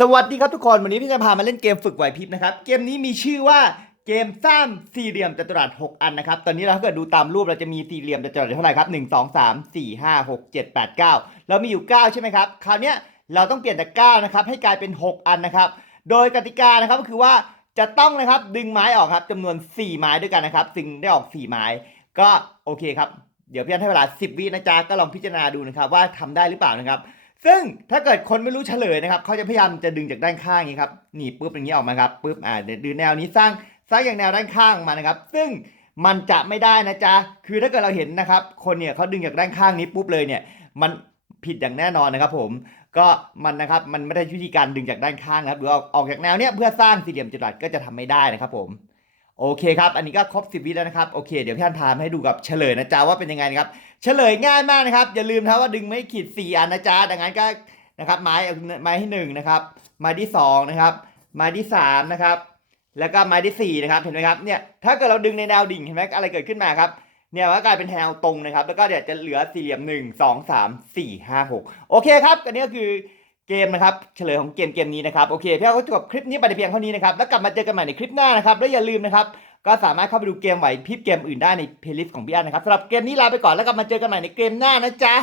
สวัสดีครับทุกคน วันนี้พี่จะพามาเล่นเกมฝึกไหวพริบนะครับ เกมนี้มีชื่อว่าเกมสร้างสี่เหลี่ยมจัตุรัส6อันนะครับ ตอนนี้เราถ้าเกิดดูตามรูปเราจะมีสี่เหลี่ยมจัตุรัสเท่าไหร่ครับ 1 2 3 4 5 6 7 8 9 เรามีอยู่ 9 ใช่ไหมครับ คราวนี้เราต้องเปลี่ยนจาก9นะครับให้กลายเป็น 6 อันนะครับ โดยกติกานะครับก็คือว่าจะต้องนะครับดึงไม้ออกครับจำนวน 4 ไม้ด้วยกันนะครับซึ่งได้ออก 4 ไม้ ก็โอเคครับ เดี๋ยวพี่อันให้เวลา 10 วินะจ๊ะก็ลองพิจารณาดูนะครับว่าทำได้หรือเปล่านะครับ ซึ่งถ้าเกิดคนไม่รู้เฉลยนะครับเขาจะพยายามจะดึงจากด้านข้างอย่างนี้ครับหนีปุ๊บอย่างนี้ออกมาครับปุ๊บอ่าเดี๋ยวดูแนวนี้สร้างสร้างอย่างแนวด้านข้างมานะครับ ซึ่งมันจะไม่ได้นะจ๊ะคือถ้าเกิดเราเห็นนะครับ คนเนี่ยเขาดึงจากด้านข้างนี้ปุ๊บเลยเนี่ย มันผิดอย่างแน่นอนนะครับ ผมก็มันนะครับมันไม่ได้วิธีการดึงจากด้านข้างนะครับหรือออกออกจากแนวเนี้ยเพื่อสร้างสี่เหลี่ยมจัตุรัสก็จะทำไม่ได้นะครับผม โอเคครับ อันนี้ก็ครบ 10 วิแล้วนะครับ โอเค เดี๋ยวพี่อันพามาให้ดูกับเฉลยนะจ๊ะว่าเป็นยังไงนะครับ เฉลยง่ายมากนะครับ อย่าลืมนะว่าดึงไม่ขีด 4 อันนะจ๊ะ ดังนั้นก็นะครับไม้ไม้ที่หนึ่งนะครับ ไม้ที่สองนะครับ ไม้ที่สามนะครับ แล้วก็ไม้ที่สี่นะครับ เห็นไหมครับ เนี่ย ถ้าเกิดเราดึงในแนวดิ่งเห็นไหมอะไรเกิดขึ้นมาครับ เนี่ยมันก็กลายเป็นแนวตรงนะครับ แล้วก็เดี๋ยวจะเหลือสี่เหลี่ยมหนึ่งสองสามสี่ห้าหกโอเคครับ อันนี้ก็คือ เกมนะครับเฉลยของเกมเกมนี้นะครับโอเคพี่ก็จบคลิปนี้ไปเพียงเท่านี้นะครับแล้วกลับมาเจอกันใหม่ในคลิปหน้านะครับแล้วอย่าลืมนะครับก็สามารถเข้าไปดูเกมไหวพริบเกมอื่นได้ในเพลย์ลิสต์ของพี่อันนะครับสำหรับเกมนี้ลาไปก่อนแล้วกลับมาเจอกันใหม่ในเกมหน้านะจ๊ะ